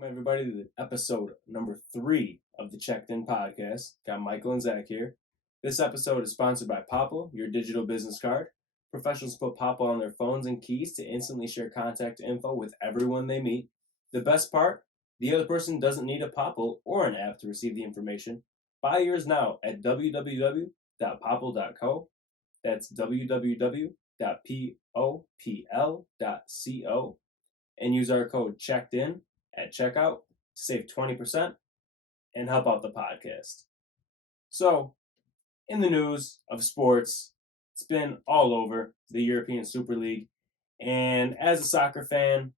Welcome, everybody, to episode number 3 of the Checked In podcast. Got Michael and Zach here. This episode is sponsored by Popple, your digital business card. Professionals put Popple on their phones and keys to instantly share contact info with everyone they meet. The best part, the other person doesn't need a Popple or an app to receive the information. Buy yours now at www.popple.co. That's www.popl.co. And use our code CHECKEDIN at checkout to save 20% and help out the podcast. So, in the news of sports, it's been all over the European Super League. And as a soccer fan,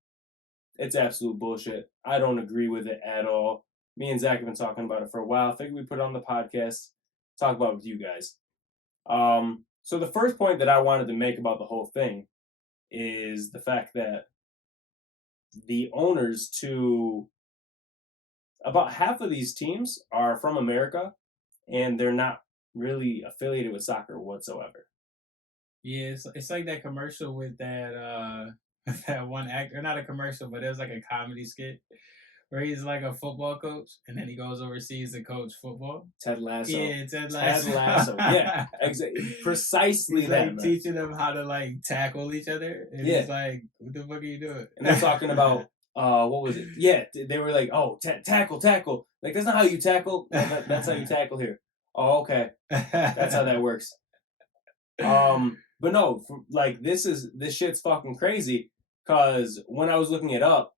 it's absolute bullshit. I don't agree with it at all. Me and Zach have been talking about it for a while. I figured we put it on the podcast, talk about it with you guys. So the first point that I wanted to make about the whole thing is the fact that the owners to about half of these teams are from America, and they're not really affiliated with soccer whatsoever. Yeah, it's like that commercial with that that one actor, not a commercial, but it was like a comedy skit where he's like a football coach and then he goes overseas to coach football. Ted Lasso. Yeah, Ted Lasso. Yeah, exactly. Precisely he's that. Like teaching them how to like tackle each other. And he's like, what the fuck are you doing? And they're talking about what was it? Yeah, they were like, oh, tackle. Like, that's not how you tackle. That's how you tackle here. Oh, okay. That's how that works. But no, like, this shit's fucking crazy, because when I was looking it up,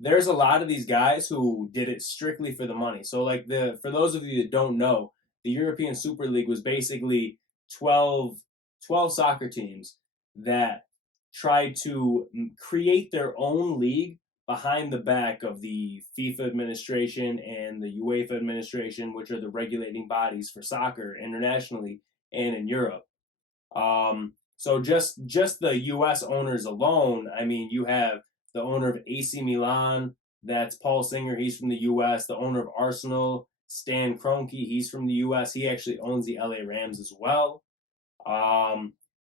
there's a lot of these guys who did it strictly for the money. So, like, for those of you that don't know, the European Super League was basically 12 soccer teams that tried to create their own league behind the back of the FIFA administration and the UEFA administration, which are the regulating bodies for soccer internationally and in Europe. So just the U.S. owners alone, I mean, you have the owner of AC Milan, that's Paul Singer, he's from the U.S. The owner of Arsenal, Stan Kroenke, he's from the U.S. He actually owns the L.A. Rams as well.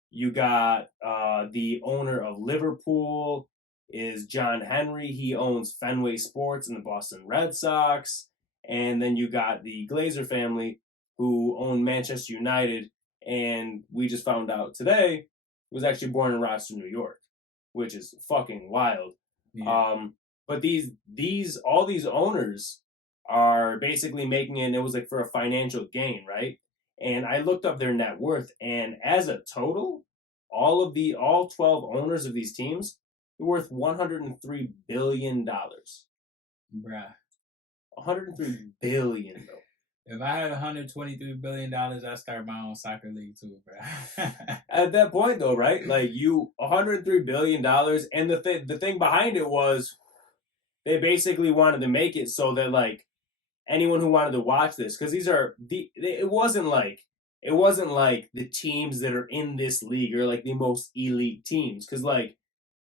You got the owner of Liverpool is John Henry. He owns Fenway Sports and the Boston Red Sox. And then you got the Glazer family, who own Manchester United, and we just found out today was actually born in Rochester, New York, which is fucking wild. Yeah. But all these owners are basically making it, and it was like for a financial gain, right? And I looked up their net worth, and as a total, all 12 owners of these teams are worth $103 billion. Bruh. $103 billion, though. If I had $123 billion, I'd start my own soccer league too, bro. At that point, though, right? Like, $103 billion, and the thing behind it was they basically wanted to make it so that, like, anyone who wanted to watch this, because it wasn't like the teams that are in this league are like the most elite teams. Because, like,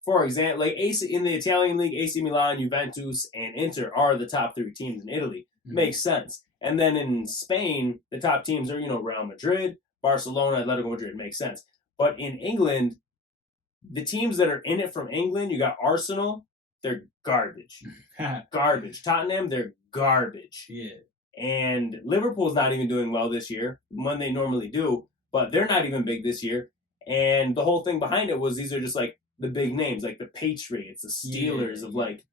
for example, like in the Italian league, AC Milan, Juventus, and Inter are the top 3 teams in Italy. Mm-hmm. Makes sense. And then in Spain, the top teams are, Real Madrid, Barcelona, Atletico Madrid. Makes sense. But in England, the teams that are in it from England, you got Arsenal, they're garbage. Garbage. Tottenham, they're garbage. Yeah. And Liverpool's not even doing well this year, when they normally do, but they're not even big this year. And the whole thing behind it was these are just like the big names, like the Patriots, the Steelers of like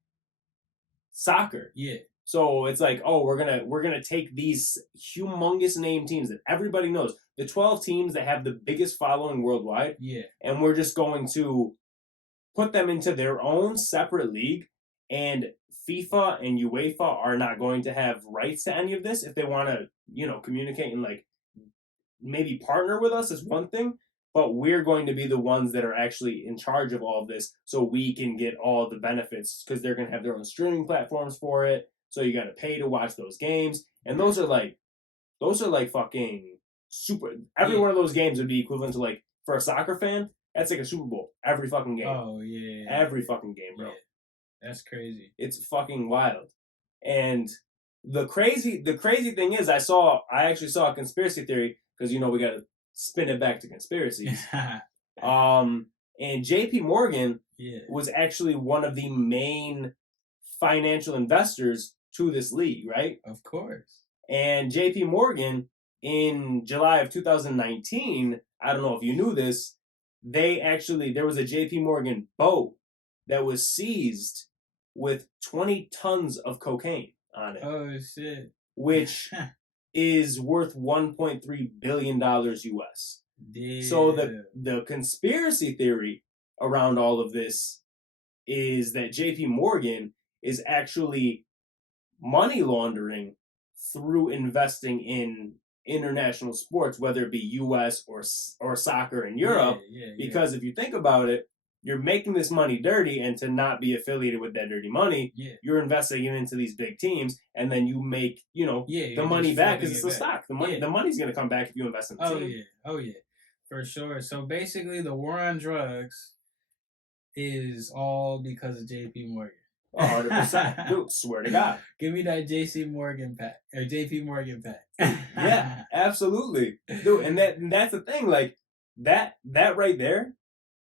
soccer. Yeah. So it's like, oh, we're gonna take these humongous name teams that everybody knows, the 12 teams that have the biggest following worldwide. Yeah. And we're just going to put them into their own separate league, and FIFA and UEFA are not going to have rights to any of this. If they want to, communicate and like maybe partner with us is one thing, but we're going to be the ones that are actually in charge of all of this, so we can get all the benefits, because they're going to have their own streaming platforms for it. So you got to pay to watch those games, and those are like fucking super. Every one of those games would be equivalent to, like, for a soccer fan, that's like a Super Bowl every fucking game. Oh yeah. Every fucking game, bro. Yeah. That's crazy. It's fucking wild. And the crazy thing is, I actually saw a conspiracy theory, because we got to spin it back to conspiracies. And JP Morgan was actually one of the main financial investors to this league, right? Of course. And JP Morgan in July of 2019, I don't know if you knew this, there was a JP Morgan boat that was seized with 20 tons of cocaine on it. Oh shit. Which is worth $1.3 billion US. Damn. So the conspiracy theory around all of this is that JP Morgan is actually money laundering through investing in international sports, whether it be US or soccer in Europe. Because if you think about it, you're making this money dirty, and to not be affiliated with that dirty money, you're investing it into these big teams, and then you make the money back because it's a stock. The money's gonna come back if you invest in the team. Oh yeah, for sure. So basically, the war on drugs is all because of JP Morgan. 100%. Dude, swear to God. Give me that JP Morgan pack. Yeah, absolutely. Dude, and that's the thing, like that right there,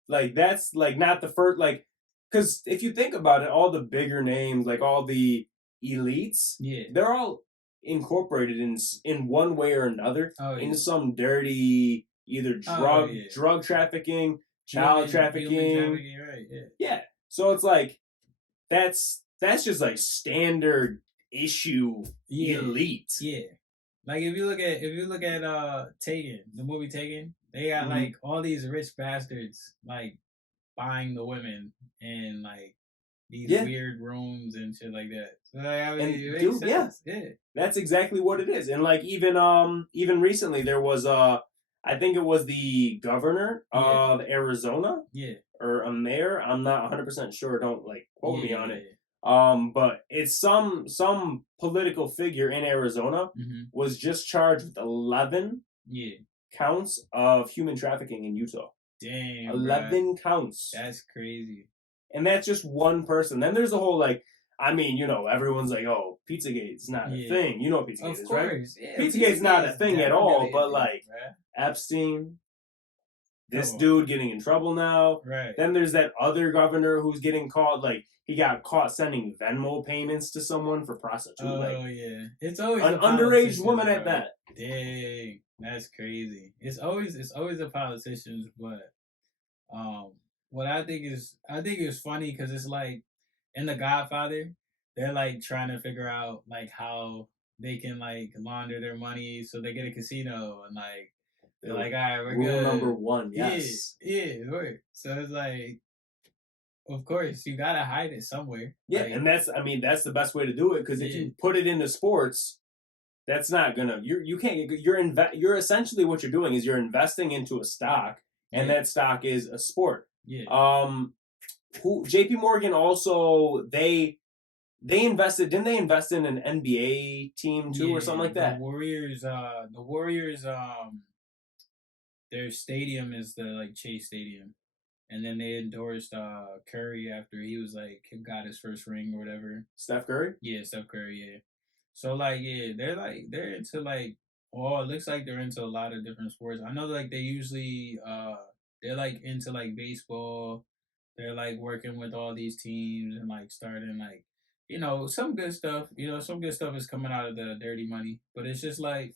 like that's like not the first, like, because if you think about it, all the bigger names, like all the elites, they're all incorporated in one way or another in some dirty either drug trafficking, child trafficking. Right, so it's like that's just like standard issue elite. Like if you look at Taken, the movie Taken, they got like all these rich bastards like buying the women in like these weird rooms and shit like that. So like, I mean, it makes sense. That's exactly what it is. And like even recently there was I think it was the governor of Arizona. Or a mayor. I'm not 100% sure. Don't like quote me on it. But it's some political figure in Arizona was just charged with 11 counts of human trafficking in Utah. Damn, 11 counts. That's crazy. And that's just one person. Then there's a whole like, I mean, everyone's like, oh, Pizzagate's not a thing. You know what Pizzagate is, right? Pizzagate's not a thing at all. But like Epstein. This dude getting in trouble now. Right. Then there's that other governor who's getting caught. Like he got caught sending Venmo payments to someone for prostitution. It's always an underage woman at that. Dang, that's crazy. It's always the politicians. But what I think is funny because it's like in The Godfather, they're like trying to figure out like how they can like launder their money so they get a casino and like. They're like, all right, we're Rule good. number 1, yes. Right. So it's like, of course, you gotta hide it somewhere. Yeah, like, and that's the best way to do it because if you put it into sports, that's not gonna. You can't. You're essentially what you're doing is you're investing into a stock, and that stock is a sport. JP Morgan also they invested. Didn't they invest in an NBA team too or something like that? The Warriors. Their stadium is the like Chase Stadium, and then they endorsed Curry after he was like got his first ring or whatever. Steph Curry. Yeah, Steph Curry. Yeah. So like they're into like it looks like they're into a lot of different sports. I know like they usually they're like into like baseball. They're like working with all these teams and like starting like some good stuff. Some good stuff is coming out of the dirty money, but it's just like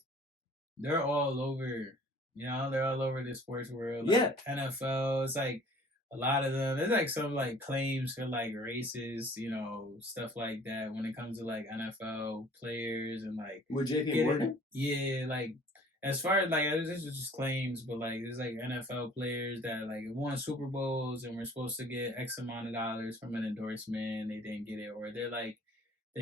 they're all over. They're all over the sports world. Like NFL, it's like a lot of them. There's like some like claims for like races, stuff like that when it comes to like NFL players and like. With JP Morgan? Yeah, like as far as like this is just claims, but like there's like NFL players that like won Super Bowls and were supposed to get X amount of dollars from an endorsement, they didn't get it, or they're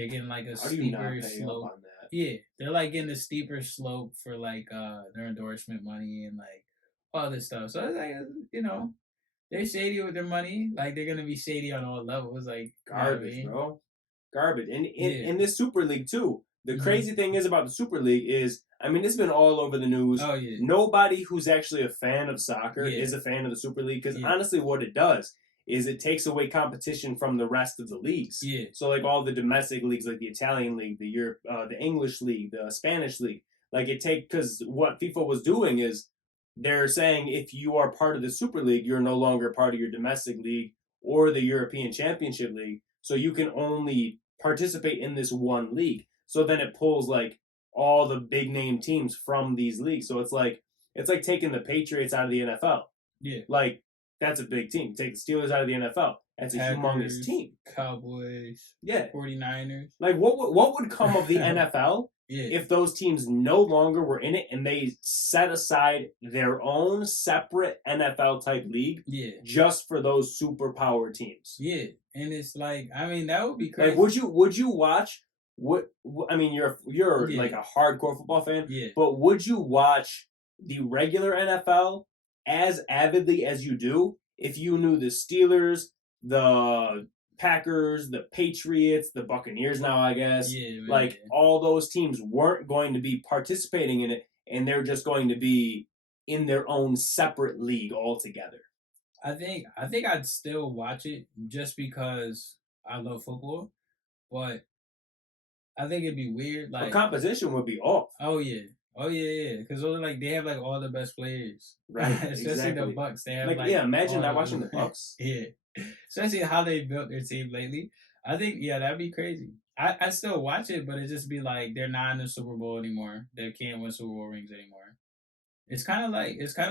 getting like a steeper slope. On that? Yeah, they're like getting a steeper slope for like their endorsement money and like all this stuff. So it's like they're shady with their money. Like they're gonna be shady on all levels. Like garbage, bro. Garbage. And in this Super League too. The crazy thing is about the Super League is, I mean, it's been all over the news. Oh yeah. Nobody who's actually a fan of soccer is a fan of the Super League because honestly, what it does is it takes away competition from the rest of the leagues. Yeah. So like all the domestic leagues, like the Italian league, the English league, the Spanish league, like because what FIFA was doing is they're saying if you are part of the Super League, you're no longer part of your domestic league or the European Championship League. So you can only participate in this one league. So then it pulls like all the big name teams from these leagues. So it's like taking the Patriots out of the NFL. Yeah. Like that's a big team. Take the Steelers out of the NFL. That's a humongous team. Cowboys. Yeah. 49ers. Like what would come of the NFL if those teams no longer were in it and they set aside their own separate NFL type league just for those superpower teams? Yeah. And it's like, I mean, that would be crazy. Like would you watch I mean you're like a hardcore football fan, but would you watch the regular NFL as avidly as you do if you knew the Steelers, the Packers, the Patriots, the Buccaneers now, I guess. All those teams weren't going to be participating in it, and they're just going to be in their own separate league altogether. I think I'd still watch it just because I love football, but I think it'd be weird. Like the competition would be off. Oh yeah. Because they have like all the best players, right? Especially the Bucks. They have imagine not watching the Bucks. Especially how they built their team lately. I think that'd be crazy. I still watch it, but it just be like they're not in the Super Bowl anymore. They can't win Super Bowl rings anymore. It's kind of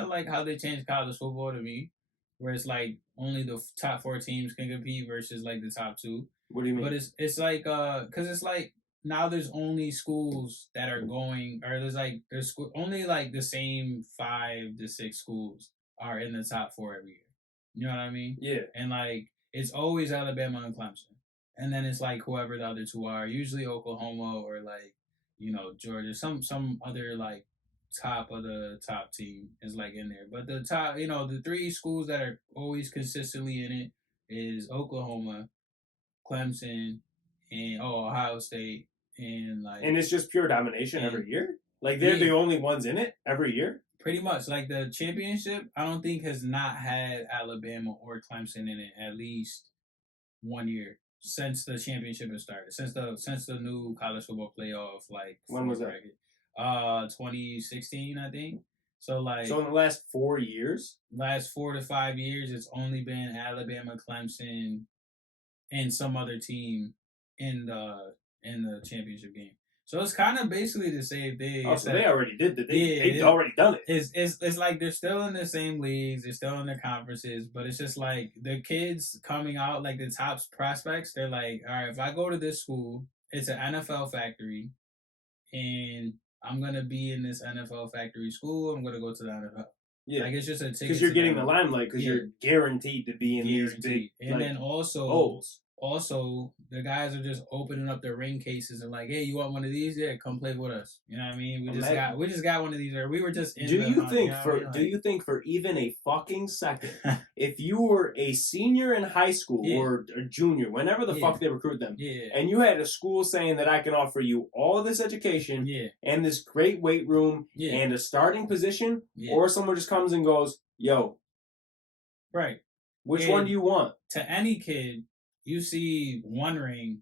like how they changed college football to me, where it's like only the top 4 teams can compete versus like the top 2. What do you mean? But it's like because it's like. Now there's only schools that are going, or there's only like the same 5 to 6 schools are in the top 4 every year. You know what I mean? Yeah. And like it's always Alabama and Clemson, and then it's like whoever the other 2 are, usually Oklahoma or like Georgia, some other like top of the top team is like in there. But the top, the 3 schools that are always consistently in it is Oklahoma, Clemson, and Ohio State. And it's just pure domination every year. Like they're the only ones in it every year. Pretty much, like the championship, I don't think has not had Alabama or Clemson in it at least 1 year since the championship has started. Since the new college football playoff, like when was that? 2016, I think. So in the last 4 years, last 4 to 5 years, it's only been Alabama, Clemson, and some other team in the championship game. So it's kind of basically the same thing. Oh, so they already did it. They've already done it. It's like they're still in the same leagues. They're still in the conferences. But it's just like the kids coming out, like the top prospects, they're like, all right, if I go to this school, it's an NFL factory. And I'm going to be in this NFL factory school. I'm going to go to the NFL. Yeah. Like it's just a ticket. Because you're getting the limelight because you're guaranteed to be in these big and then also holes. Also, the guys are just opening up their ring cases and like, hey, you want one of these? Yeah, come play with us. You know what I mean? We just got one of these. Or we were just. Do you think for even a fucking second, if you were a senior in high school or a junior, whenever the fuck they recruit them, and you had a school saying that I can offer you all this education and this great weight room and a starting position, or someone just comes and goes, yo, right, which one do you want? To any kid. You see one ring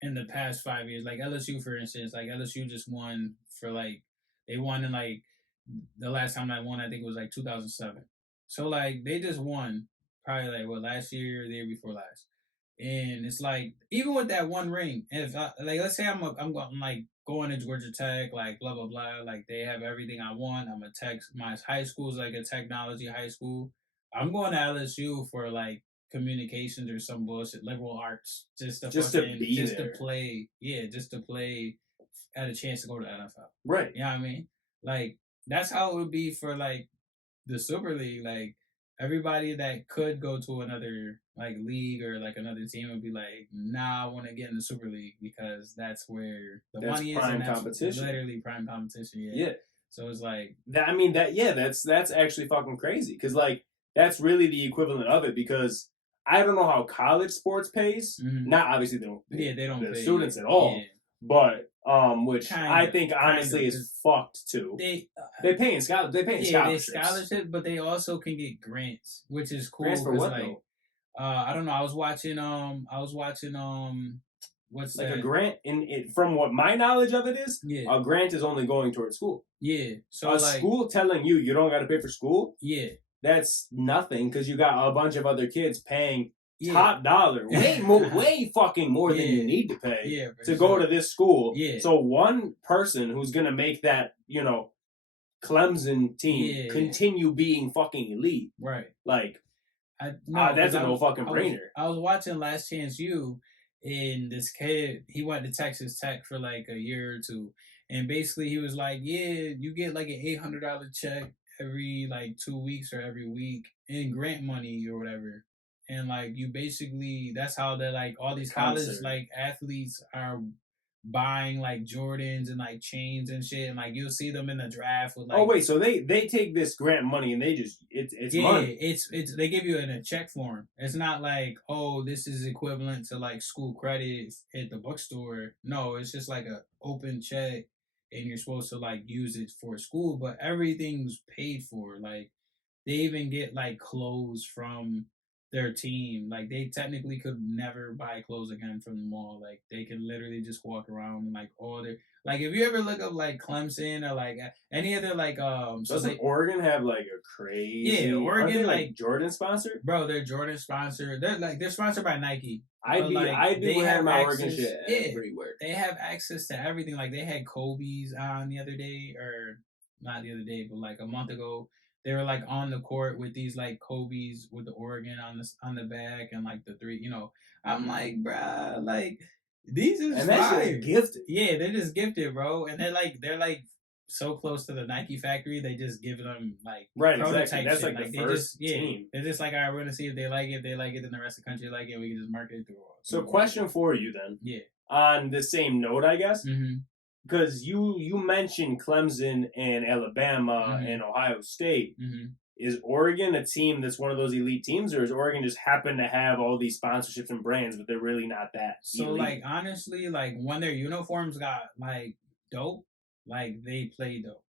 in the past 5 years, like LSU, for instance. Like LSU just won they won in like the last time I won, I think it was like 2007. So like they just won probably like last year or the year before last. And it's like even with that one ring, if let's say I'm like going to Georgia Tech, like blah blah blah, like they have everything I want. I'm a tech. My high school's like a technology high school. I'm going to LSU for like communications or some bullshit, liberal arts, just to play at a chance to go to NFL. Right. You know what I mean? Like that's how it would be for like the Super League. Like everybody that could go to another like league or like another team would be like, nah, I want to get in the Super League because that's where the money is and that's competition. Literally prime competition. Yeah. So it's like that. I mean that's actually fucking crazy because like that's really the equivalent of it because I don't know how college sports pays. Mm-hmm. Not obviously they don't pay they don't the pay students at all. Yeah. But which I think honestly is fucked too. They pay in scholarships. But they also can get grants, which is cool. Grants for what like, though? I don't know. I was watching what's like that? A grant from what my knowledge of it is, a grant is only going towards school. Yeah. So a school telling you don't got to pay for school. Yeah. That's nothing because you got a bunch of other kids paying top dollar, way fucking more than you need to pay to go to this school. Yeah. So one person who's gonna make that, Clemson team continue being fucking elite. Right. Like, that's a no fucking brainer. I was watching Last Chance U, and this kid, he went to Texas Tech for like a year or two, and basically he was like, yeah, you get like an $800 check every like 2 weeks or every week in grant money or whatever. And like you basically, that's how they're like all these college like athletes are buying like Jordans and like chains and shit, and like you'll see them in the draft with like. Oh wait, so they take this grant money and they just it's money. It's they give you in a check form. It's not like, oh, this is equivalent to like school credit at the bookstore. No, it's just like a open check, and you're supposed to like use it for school, but everything's paid for. Like they even get like clothes from their team. Like they technically could never buy clothes again from the mall. Like they can literally just walk around and like all their like if you ever look up like Clemson or like any other like doesn't Oregon have like a crazy Oregon like Jordan sponsored? Bro, they're Jordan sponsored. They're sponsored by Nike. I do have my Oregon shit everywhere. They have access to everything. Like they had Kobe's on the other day, or not the other day, but like a month ago. They were like on the court with these like Kobe's with the Oregon on the back and like the three. I'm like, bruh, like these is and fire. That's just gifted. Yeah, they're just gifted, bro. And they're like so close to the Nike factory. They just give them like prototype exactly. That's shit. like the first team. They're just like, all right, we're gonna see if they like it. If they like it, then the rest of the country like it. We can just market it through. So, question for you then. Yeah. On the same note, I guess. Mm-hmm. Because you mentioned Clemson and Alabama and Ohio State. Mm-hmm. Is Oregon a team that's one of those elite teams, or is Oregon just happen to have all these sponsorships and brands, but they're really not that So, elite? like, honestly, like, when their uniforms got, like, dope, like, they play dope.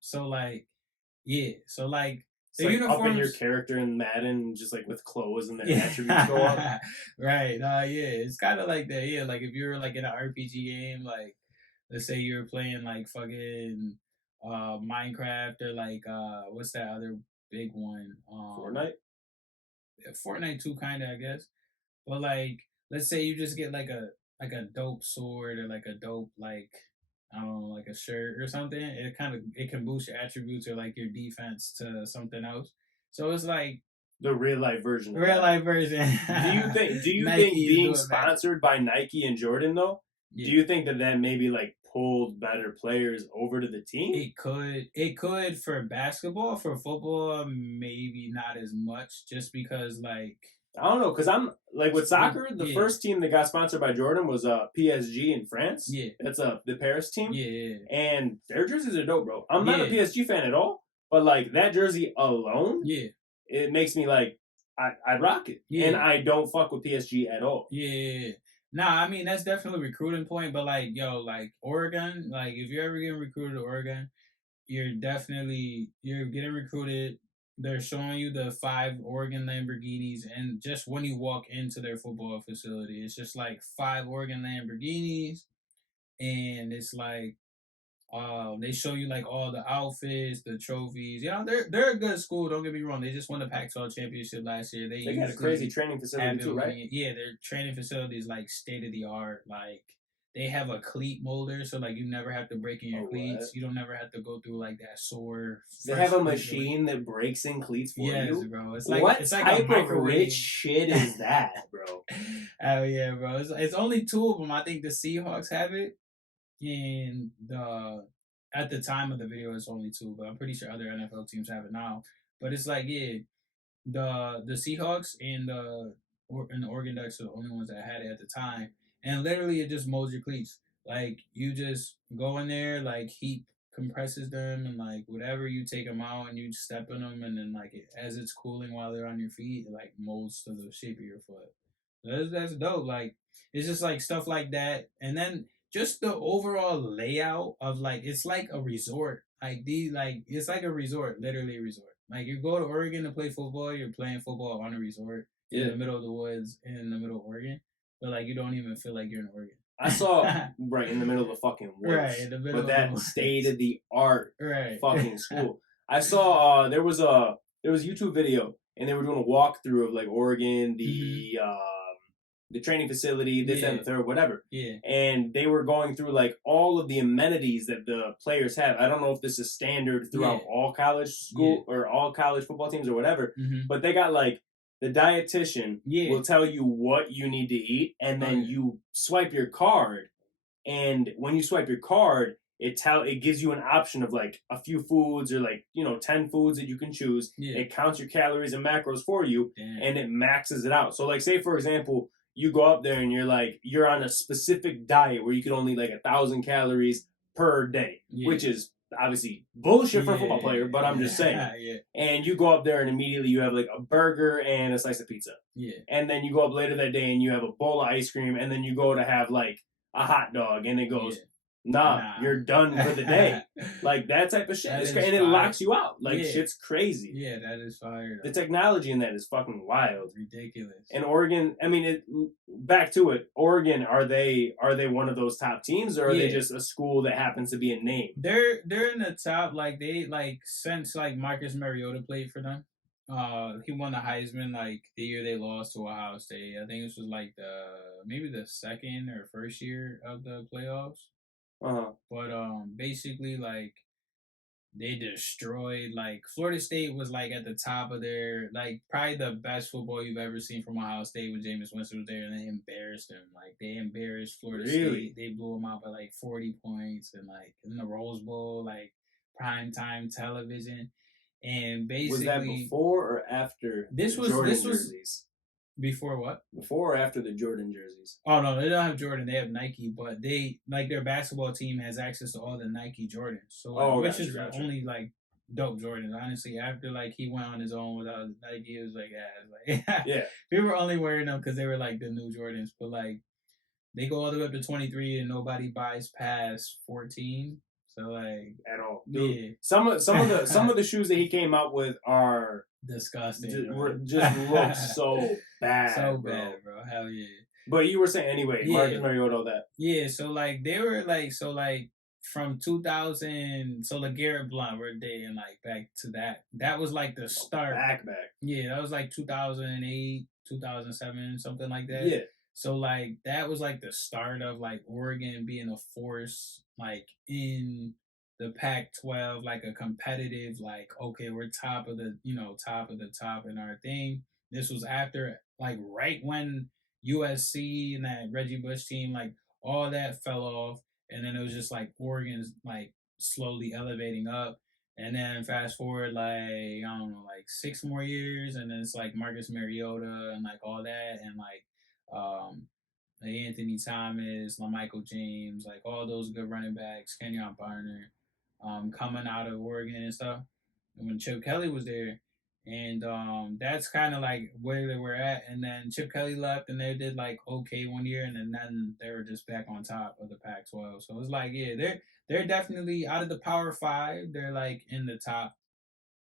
So, like, yeah. So, like, the uniforms... upping your character in Madden, just, like, with clothes and their attributes go up. Right. Yeah. It's kind of like that. Yeah. Like, if you're, like, in an RPG game, like, let's say you're playing like fucking Minecraft or like what's that other big one? Fortnite too, kind of, I guess. But like, let's say you just get like a dope sword or like a dope like I don't know, like a shirt or something. It can boost your attributes or like your defense to something else. So it's like the real life version. Do you think being sponsored by Nike and Jordan though? Yeah. Do you think that maybe like pulled better players over to the team? It could for basketball. For football, maybe not as much, just because like I don't know, because I'm like with soccer, the first team that got sponsored by Jordan was PSG in France. Yeah, that's the Paris team. Yeah, and their jerseys are dope, bro. I'm not a PSG fan at all, but like that jersey alone, it makes me like I'd rock it, and I don't fuck with PSG at all. Yeah. Nah, I mean, that's definitely a recruiting point, but, like, like, Oregon, like, if you're ever getting recruited to Oregon, you're getting recruited. They're showing you the 5 Oregon Lamborghinis, and just when you walk into their football facility, it's just, like, 5 Oregon Lamborghinis, and it's, like, they show you like all the outfits, the trophies. They're a good school. Don't get me wrong. They just won the Pac-12 championship last year. They got a crazy training facility too, right? Yeah, their training facility is like state of the art. Like they have a cleat molder, so like you never have to break in your cleats. What? You don't never have to go through like that sore. They have a machine that breaks in cleats for you. Yes, bro. It's like what it's like type of rich shit is that, bro? Oh yeah, bro. It's only 2 of them. I think the Seahawks have it. And at the time of the video, it's only 2, but I'm pretty sure other NFL teams have it now. But it's like, the Seahawks and the Oregon Ducks are the only ones that had it at the time. And literally, it just molds your cleats. Like, you just go in there, like, heat compresses them, and, like, whatever, you take them out, and you step in them, and then, like, as it's cooling while they're on your feet, it, like, molds to the shape of your foot. That's dope. Like, it's just, like, stuff like that. And then just the overall layout of like it's like a resort. It's like a resort, literally a resort. Like you go to Oregon to play football, you're playing football on a resort in the middle of the woods in the middle of Oregon. But like you don't even feel like you're in Oregon. I saw right in the middle of the fucking woods. Right, in the middle of that state of the art right. fucking school. I saw there was a YouTube video and they were doing a walkthrough of like Oregon, the training facility, this and the third, whatever. Yeah. And they were going through like all of the amenities that the players have. I don't know if this is standard throughout all college school or all college football teams or whatever, but they got like the dietitian will tell you what you need to eat, and then you swipe your card, and when you swipe your card, it gives you an option of like a few foods or like 10 foods that you can choose. It counts your calories and macros for you, and it maxes it out. So like say for example, you go up there and you're on a specific diet where you can only like 1,000 calories per day, which is obviously bullshit for a football player, but I'm just saying. And you go up there and immediately you have like a burger and a slice of pizza. And then you go up later that day and you have a bowl of ice cream, and then you go to have like a hot dog, and it goes, nah, you're done for the day. Like that type of shit is crazy, and it locks you out. Like shit's crazy. Yeah, that is fire. The technology in that is fucking wild, ridiculous. And Oregon, I mean, back to it. Oregon, are they one of those top teams, or are they just a school that happens to be a name? They're in the top. Like they since like Marcus Mariota played for them. He won the Heisman like the year they lost to Ohio State. I think this was like maybe the second or first year of the playoffs. But basically like they destroyed, like Florida State was like at the top of their, like probably the best football you've ever seen from Ohio State when Jameis Winston was there, and they embarrassed them. Like they embarrassed Florida State. They blew them out by like 40 points, and like in the Rose Bowl, like primetime television. And basically, was that before or after Jordan jerseys? Before what? Before or after the Jordan jerseys? Oh no, they don't have Jordan. They have Nike, but they like their basketball team has access to all the Nike Jordans. So like, which is only like dope Jordans. Honestly, after like he went on his own without Nike, it was like we were only wearing them because they were like the new Jordans. But like they go all the way up to 23, and nobody buys past 14. So like at all, dude. Some of the shoes that he came out with are disgusting. Just look so bad, bad, bro. Hell yeah. But you were saying anyway, Marcus Mariota, all that. Yeah, so like they were like from 2000, so LeGarrette Blount were dating like back to that. That was like the start. Back. Yeah, that was like 2008, 2007, something like that. Yeah. So like that was like the start of like Oregon being a force like in the Pac-12, like a competitive, like okay, we're top of the top in our thing. This was after like right when USC and that Reggie Bush team, like all that fell off, and then it was just like Oregon's like slowly elevating up. And then fast forward like I don't know, like 6 more years, and then it's like Marcus Mariota and like all that, and like Anthony Thomas, LaMichael James, like all those good running backs, Kenyon Barner, coming out of Oregon and stuff. And when Chip Kelly was there, and that's kind of like where they were at. And then Chip Kelly left, and they did like okay one year, and then they were just back on top of the Pac-12. So it's like they're definitely out of the Power Five. They're like in the top.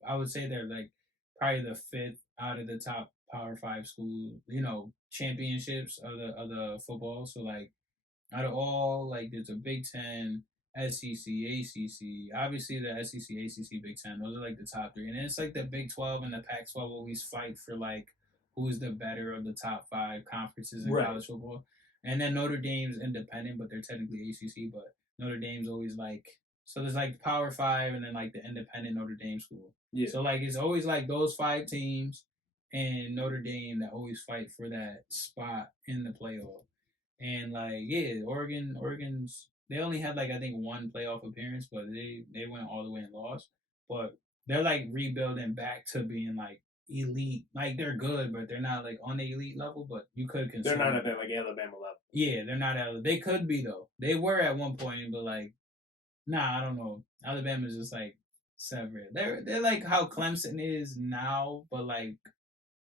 I would say they're like probably the 5th out of the top Power 5 school, championships of the football. So like out of all, like there's a Big Ten, SEC, ACC. Obviously the SEC, ACC, Big Ten. Those are like the top 3, and then it's like the Big 12 and the Pac-12 always fight for like who's the better of the top 5 conferences in college football. And then Notre Dame's independent, but they're technically ACC. But Notre Dame's always like, so there's like Power 5 and then like the independent Notre Dame school. Yeah. So like it's always like those 5 teams and Notre Dame that always fight for that spot in the playoff. And like Oregon's they only had like I think 1 playoff appearance, but they went all the way and lost. But they're like rebuilding back to being like elite. Like they're good, but they're not like on the elite level. But you could consider they're not at that like Alabama level. Yeah, they're not at. They could be though. They were at one point, but like, nah, I don't know. Alabama's just like separate. They're like how Clemson is now, but like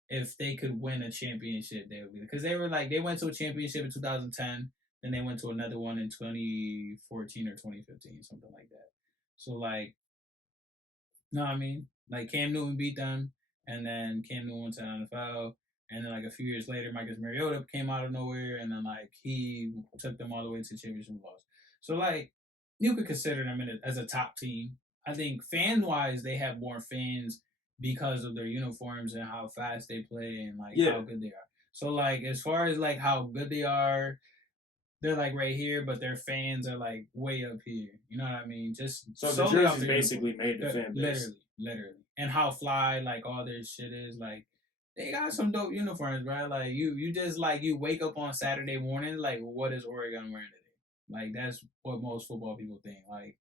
if they could win a championship, they would be, because they went to a championship in 2010, then they went to another one in 2014 or 2015, something like that. So like, no, I mean like Cam Newton beat them, and then Cam Newton went to the NFL. And then, like, a few years later, Marcus Mariota came out of nowhere, and then, like, he took them all the way to championship loss. So, like, you could consider them as a top team. I think fan-wise, they have more fans because of their uniforms and how fast they play and like Yeah. how good they are. So like as far as like how good they are, they're like right here, but their fans are like way up here. You know what I mean? Just So the solely off jerseys their basically uniform. made the fan base. Literally, and how fly like all their shit is. Like they got some dope uniforms, bro. Like you just like you wake up on Saturday morning, like what is Oregon wearing today? Like that's what most football people think. Like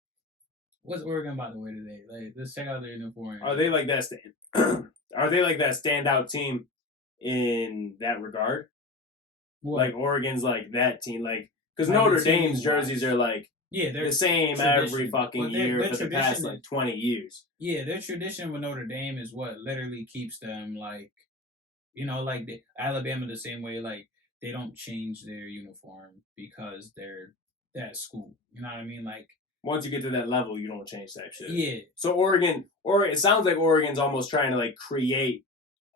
what's Oregon about to wear today? Like let's check out their uniform. Are they like that? Are they like that standout team in that regard? What? Like Oregon's like that team, like because Like Notre the team Dame's you jerseys watch. are like Yeah, they're the same every tradition. fucking But year their for the past tradition like 20 years. yeah, their tradition with Notre Dame is what literally keeps them like you know, like Alabama the same way, like they don't change their uniform because they're that school. You know what I mean? Like Once you get to that level, you don't change that shit. yeah, So Oregon, or it sounds like Oregon's almost trying to like create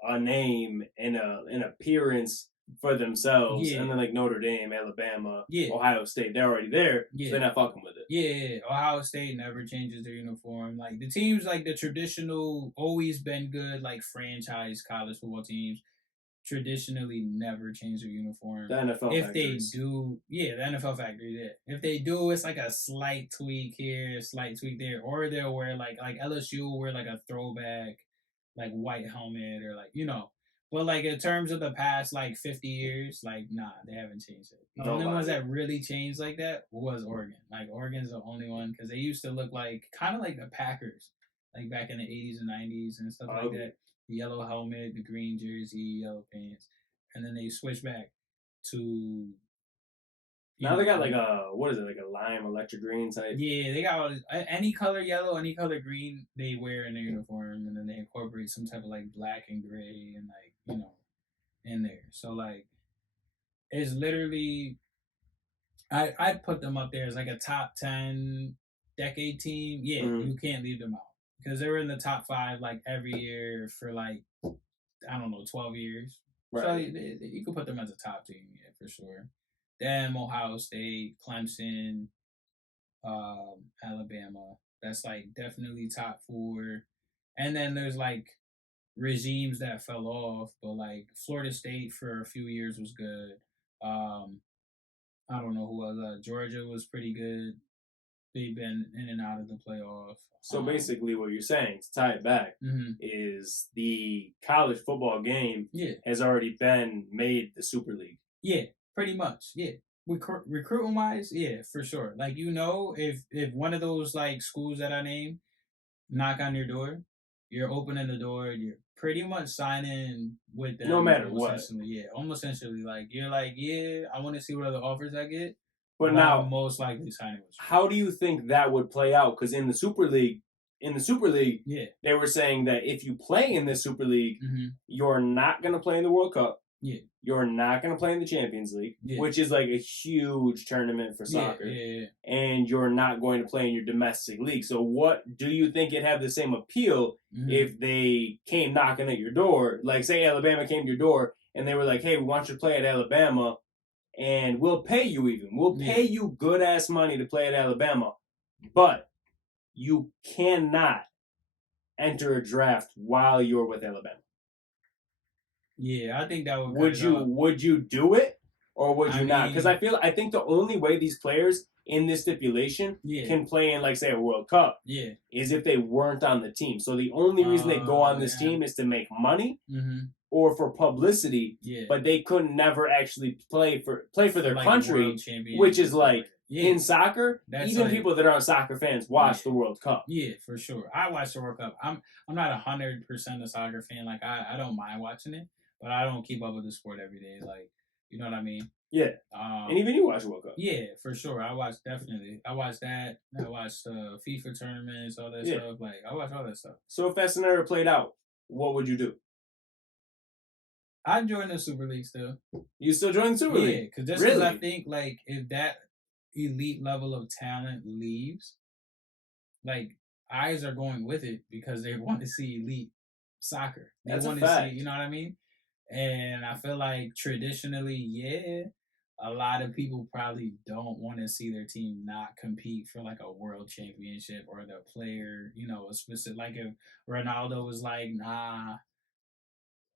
a name and an appearance for themselves, yeah, and then like Notre Dame, Alabama, yeah, Ohio State, they're already there, yeah. so they're not fucking with it. Yeah, Ohio State never changes their uniform. Like the teams, like the traditional, always been good, like franchise college football teams, traditionally never change their uniform. The NFL If factories. they do, yeah, the NFL factory did. If they do, it's like a slight tweak here, a slight tweak there, or they'll wear like LSU will wear like a throwback, like white helmet or like you know. But like in terms of the past like 50 years, like nah, they haven't changed it. The only ones that really changed like that was Oregon. Like Oregon's the only one because they used to look like kind of like the Packers, like back in the 80s and 90s and stuff like that. The yellow helmet, the green jersey, yellow pants, and then they switched back to. Now they got like a what is it, like a lime electric green type? Yeah, they got all this, any color yellow, any color green they wear in their uniform, and then they incorporate some type of like black and gray and like you know in there. So like it's literally I put them up there as like a top 10 decade team. Yeah, you can't leave them out because they were in the top 5 like every year for like I don't know 12 years. Right. So you could put them as a top team, yeah, for sure. Then Ohio State, Clemson, Alabama. That's like definitely top 4. And then there's like regimes that fell off, but like Florida State for a few years was good. I don't know who else. Georgia was pretty good. They've been in and out of the playoff. So basically, what you're saying to tie it back is the college football game has already been made the Super League. Yeah, pretty much. Yeah, recruiting wise, yeah, for sure. Like you know, if one of those like schools that I named knock on your door, you're opening the door. You're pretty much signing with them. No matter what. Yeah, almost essentially. Like you're like, yeah, I want to see what other offers I get. But now, I'm most likely signing with you. How do you think that would play out? Because in the Super League, they were saying that if you play in the Super League, you're not going to play in the World Cup. Yeah. You're not going to play in the Champions League, which is like a huge tournament for soccer. And you're not going to play in your domestic league. So what do you think it'd have the same appeal if they came knocking at your door? Like say Alabama came to your door and they were like, hey, we want you to play at Alabama and we'll pay you even. We'll pay you good-ass money to play at Alabama. But you cannot enter a draft while you're with Alabama. Yeah, I think that would. Would you do it or would you not? Because I think the only way these players in this stipulation can play in like say a World Cup is if they weren't on the team. So the only reason they go on this team is to make money or for publicity. But they could never actually play for their country, which is like. In soccer, even like, people that aren't soccer fans watch the World Cup. Yeah, for sure. I watch the World Cup. I'm not 100% a soccer fan. Like I don't mind watching it, but I don't keep up with the sport every day. Like you know what I mean? Yeah. And even you watch the World Cup. Yeah, for sure. I watch definitely. I watch that. I watch FIFA tournaments, all that stuff. Like I watch all that stuff. So if that scenario played out, what would you do? I'd join the Super League still. You still join the Super League? Yeah, because just because I think like if that elite level of talent leaves, like eyes are going with it because they want to see elite soccer. They want to see, you know what I mean? And I feel like traditionally, a lot of people probably don't want to see their team not compete for like a world championship or the player, a specific like if Ronaldo was like, nah,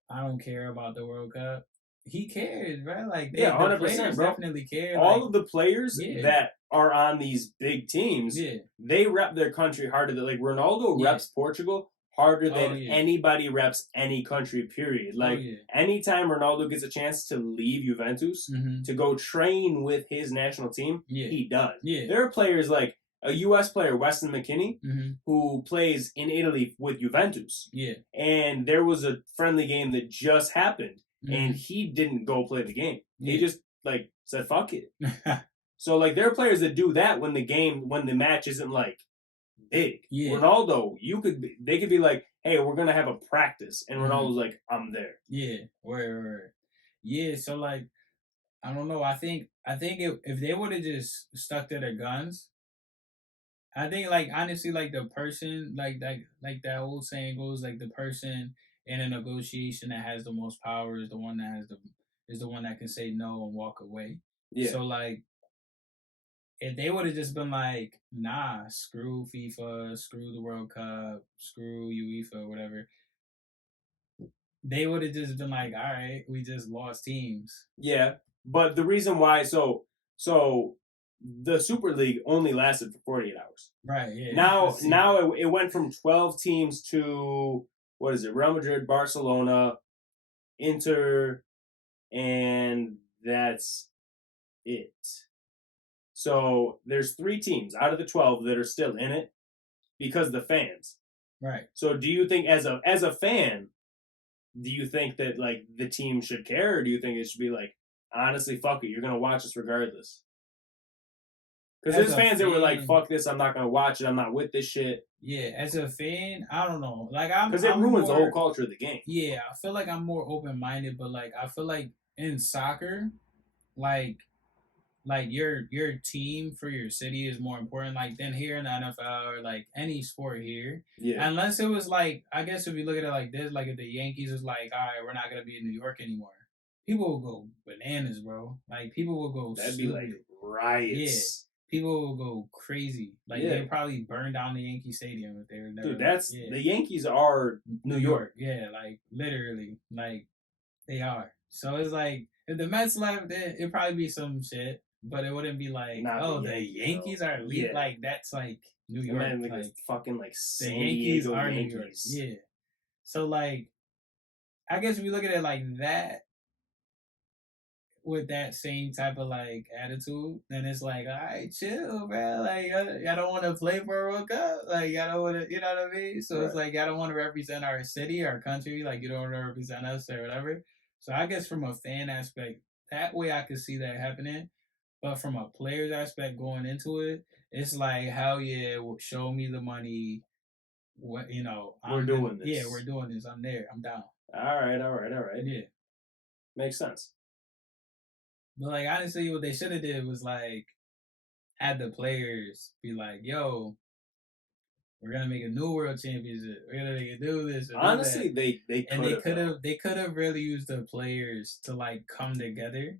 I don't care about the World Cup. He cares, right? Like Yeah, the 100%, players bro. definitely care. All Like, of the players yeah, that are on these big teams, yeah, they rep their country harder than like Ronaldo yeah. reps Portugal harder Oh than yeah. anybody reps any country, period. Oh Like yeah. anytime Ronaldo gets a chance to leave Juventus Mm-hmm. to go train with his national team, Yeah. he does. Yeah. There are players like a US player, Weston McKennie, Mm-hmm. who plays in Italy with Juventus. Yeah. And there was a friendly game that just happened and Mm-hmm. he didn't go play the game. He Yeah. just like said fuck it. So like there are players that do that when the match isn't like big. Yeah. Ronaldo, they could be like, hey, we're gonna have a practice, and Mhm. Ronaldo's like, I'm there. Yeah. Where. Yeah. So like, I don't know. I think if they would have just stuck to their guns, I think like honestly, like the person, like that old saying goes, like the person in a negotiation that has the most power is the one that is the one that can say no and walk away. Yeah. So like, if they would have just been like, nah, screw FIFA, screw the World Cup, screw UEFA, whatever, they would have just been like, all right, we just lost teams. Yeah, but the reason why, so the Super League only lasted for 48 hours. Right. Yeah. Now it went from 12 teams to what is it? Real Madrid, Barcelona, Inter, and that's it. So there's 3 teams out of the 12 that are still in it because of the fans. Right. So do you think as a fan, do you think that like the team should care, or do you think it should be like, honestly, fuck it, you're gonna watch this regardless? Because there's fans that were like, fuck this, I'm not gonna watch it, I'm not with this shit. Yeah, as a fan, I don't know. Like because it ruins the whole culture of the game. Yeah, I feel like I'm more open minded, but like I feel like in soccer, like your team for your city is more important like than here in the NFL or like any sport here. Yeah. Unless it was like, I guess if you look at it like this, like if the Yankees was like, all right, we're not gonna be in New York anymore, people will go bananas, bro. Like people will go. That'd stupid. be like riots. Yeah. People will go crazy. Like they'd probably burn down the Yankee Stadium if they were never. Dude, that's the Yankees are New York. Yeah, like literally, like they are. So it's like if the Mets left, it'd probably be some shit, but it wouldn't be like, the Yankees are elite. Yeah. Like that's like New York. Man, like fucking like the Yankees are New York. Yeah. So like, I guess if you look at it like that, with that same type of like attitude, then it's like, all right, chill, bro. Like, y'all don't want to play for a World Cup. Like, y'all don't want to, you know what I mean? So it's like, y'all don't want to represent our city, our country. Like, you don't want to represent us or whatever. So I guess from a fan aspect, that way I could see that happening. But from a player's aspect going into it, it's like, hell yeah, show me the money. What we're doing this. Yeah, we're doing this. I'm there. I'm down. All right. Yeah, makes sense. But like honestly, what they should have did was like had the players be like, "Yo, we're gonna make a new world championship. We're gonna make it do this." Honestly, do that. they could have really used the players to like come together,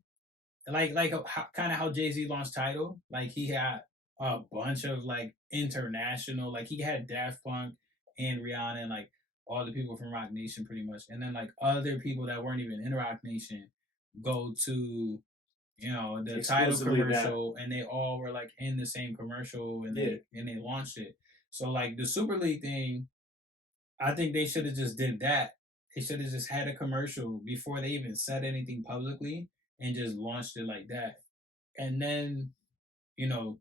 like kind of how Jay-Z launched Tidal. Like he had a bunch of like international, like he had Daft Punk and Rihanna and like all the people from Rock Nation pretty much, and then like other people that weren't even in Rock Nation go to the Tidal commercial, and they all were like in the same commercial, and they launched it. So like the Super League thing, I think they should have just did that. They should have just had a commercial before they even said anything publicly, and just launched it like that. And then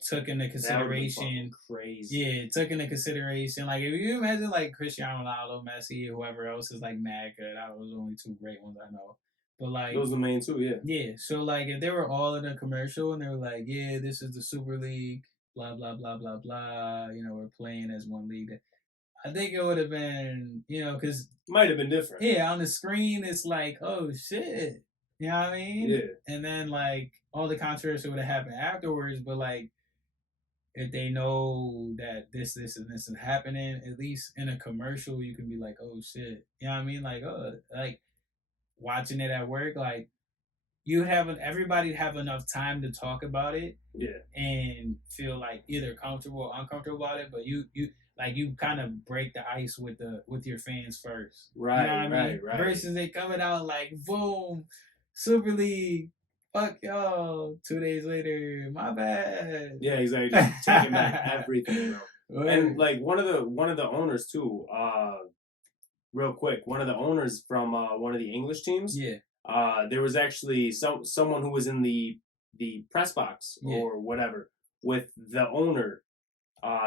took into consideration crazy. Yeah, took into consideration like if you imagine like Cristiano Ronaldo, Messi, whoever else is like mad good. That was only 2 great ones I know. But like those are the main 2, yeah. Yeah. So like if they were all in a commercial and they were like, yeah, this is the Super League, blah blah blah blah blah. We're playing as one league. I think it would have been, because might have been different. Yeah, on the screen it's like, oh shit, you know what I mean? Yeah. And then like all the controversy would have happened afterwards, but like if they know that this and this is happening, at least in a commercial you can be like, oh shit, you know what I mean? Like, oh, like watching it at work, like everybody have enough time to talk about it Yeah. and feel like either comfortable or uncomfortable about it, but you kind of break the ice with your fans first. You know what I mean? Right. Versus they coming out like boom, Super League, fuck y'all. 2 days later, my bad. Yeah, exactly. Just taking back everything, bro. Word. And like one of the owners too. Real quick, one of the owners from one of the English teams. Yeah. There was actually someone who was in the press box or whatever with the owner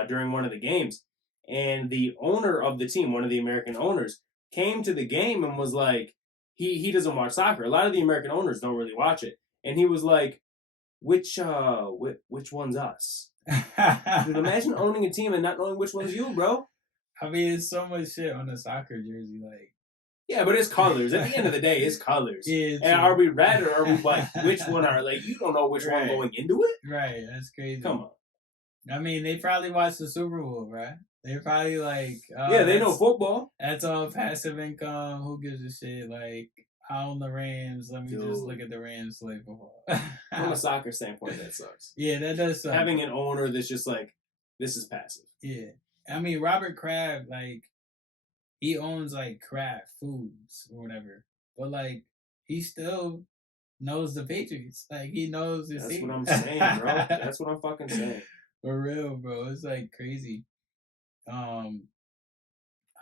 during one of the games, and the owner of the team, one of the American owners, came to the game and was like, he doesn't watch soccer. A lot of the American owners don't really watch it, and he was like, which one's us? Dude, imagine owning a team and not knowing which one's you, bro. I mean, it's so much shit on the soccer jersey, like. Yeah, but it's colors. At the end of the day, it's colors. Yeah, and are we red or are we white? Which one are like? You don't know which one going into it. Right, that's crazy. Come on. I mean, they probably watched the Super Bowl, right? They probably like. Yeah, they know football. That's all passive income. Who gives a shit? Like, I own the Rams. Let me just look at the Rams play football. From a soccer standpoint, that sucks. Yeah, that does suck. Having an owner that's just like, this is passive. Yeah, I mean Robert Kraft, like, he owns like Kraft Foods or whatever, but like he still knows the Patriots. Like he knows his team. That's what I'm saying, bro. That's what I'm fucking saying. For real, bro. It's like crazy. I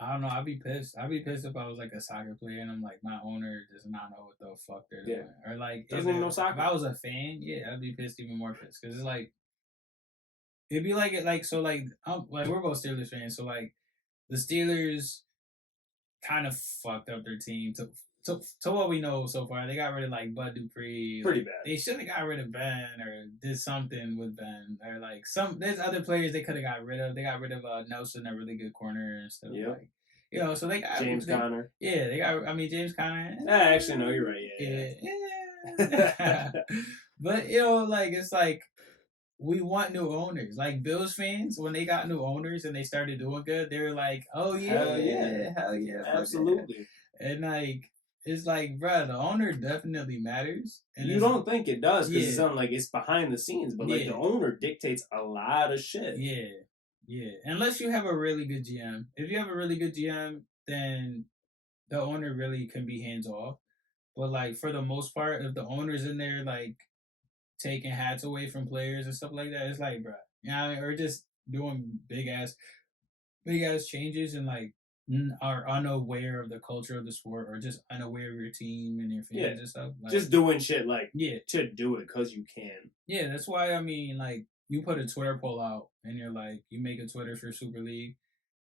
don't know. I'd be pissed. I'd be pissed if I was like a soccer player and I'm like, my owner does not know what the fuck they're doing. Or like, doesn't even know soccer. If I was a fan, yeah, I'd be pissed, even more pissed, because it's like, it'd be like so like we're both Steelers fans, so like the Steelers kind of fucked up their team to what we know so far. They got rid of like Bud Dupree. Pretty bad. They should have got rid of Ben or did something with Ben, or like there's other players they could have got rid of. They got rid of Nelson, a really good corner, and stuff. Like, you know, so they got James Conner. Yeah, they got. I mean, James Conner. Actually, no, you're right. Yeah. But you know, like it's like, we want new owners. Like Bills fans, when they got new owners and they started doing good, they were like, "Oh yeah, hell yeah, absolutely." Yeah. And like, it's like, bro, the owner definitely matters. And you don't think it does because it's something like it's behind the scenes, but like the owner dictates a lot of shit. Yeah. Unless you have a really good GM. If you have a really good GM, then the owner really can be hands off. But like for the most part, if the owner's in there like taking hats away from players and stuff like that, it's like, bro, you know, or just doing big ass changes and like are unaware of the culture of the sport, or just unaware of your team and your fans and stuff. Like, just doing shit like to do it because you can. Yeah, that's why, I mean, like, you put a Twitter poll out and you're like, you make a Twitter for Super League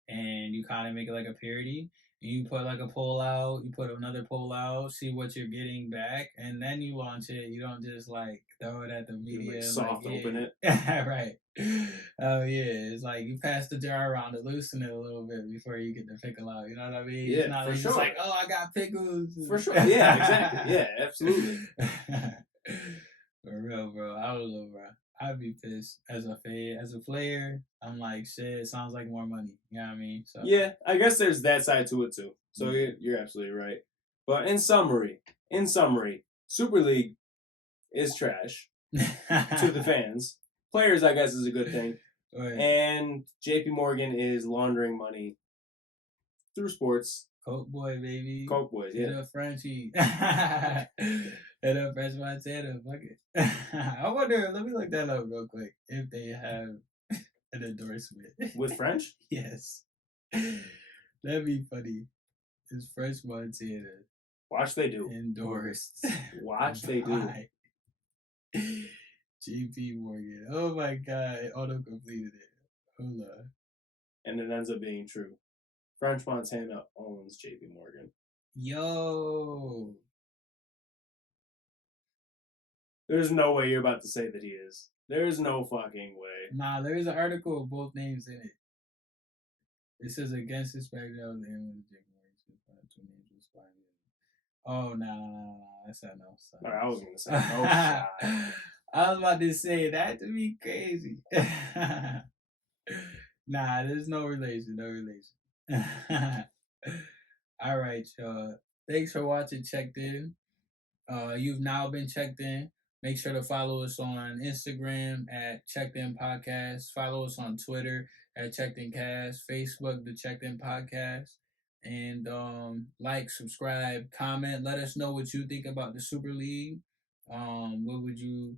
and you kind of make it like a parody. You put like a poll out, you put another poll out, see what you're getting back, and then you launch it. You don't just like throw it at the media. Like soft open it. Right. Oh yeah. It's like you pass the jar around to loosen it a little bit before you get the pickle out. You know what I mean? Yeah, it's not for like, sure. It's like, oh, I got pickles. For sure. Yeah, exactly. Yeah, absolutely. For real, bro. I don't know, bro. I'd be pissed as a fan, as a player. I'm like, shit, it sounds like more money. You know what I mean? So yeah, I guess there's that side to it too. So you're absolutely right. But in summary, Super League is trash to the fans. Players, I guess, is a good thing. Right. And JP Morgan is laundering money through sports. Coke boy, baby. Coke boys, yeah. Hit up Frenchie. Hit up French Montana. Fuck it. I wonder, let me look that up real quick, if they have an endorsement. With French? Yes. That'd be funny. Is French Montana. Watch they do. Endorsed. Watch they do. JP Morgan. Oh my god. It auto-completed it. Hold on. And it ends up being true. French Montana owns JP Morgan. Yo. There's no way you're about to say that he is. There's no fucking way. Nah, there's an article with both names in it. It says against his background and oh no. That's not no. Sorry. I was gonna say no shot. I was about to say that to be crazy. Nah, there's no relation. All right, y'all. Thanks for watching Checked In. You've now been checked in. Make sure to follow us on Instagram at Checked In Podcast. Follow us on Twitter at Checked In Cast. Facebook, the Checked In Podcast. And like, subscribe, comment. Let us know what you think about the Super League. What would you?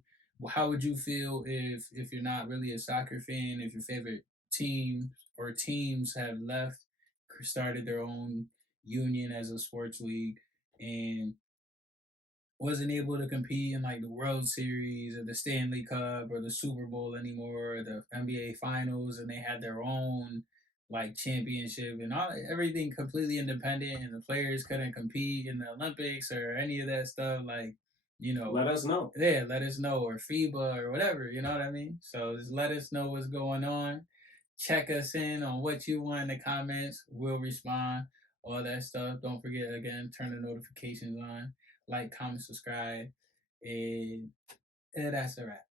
How would you feel if you're not really a soccer fan? If your favorite team or teams have left, started their own union as a sports league, and wasn't able to compete in like the World Series or the Stanley Cup or the Super Bowl anymore, or the NBA Finals, and they had their own like championship and everything completely independent, and the players couldn't compete in the Olympics or any of that stuff. Like, Let us know. Yeah, let us know, or FIBA or whatever. You know what I mean? So just let us know what's going on. Check us in on what you want in the comments. We'll respond. All that stuff. Don't forget, again, turn the notifications on. Like, comment, subscribe. And that's a wrap.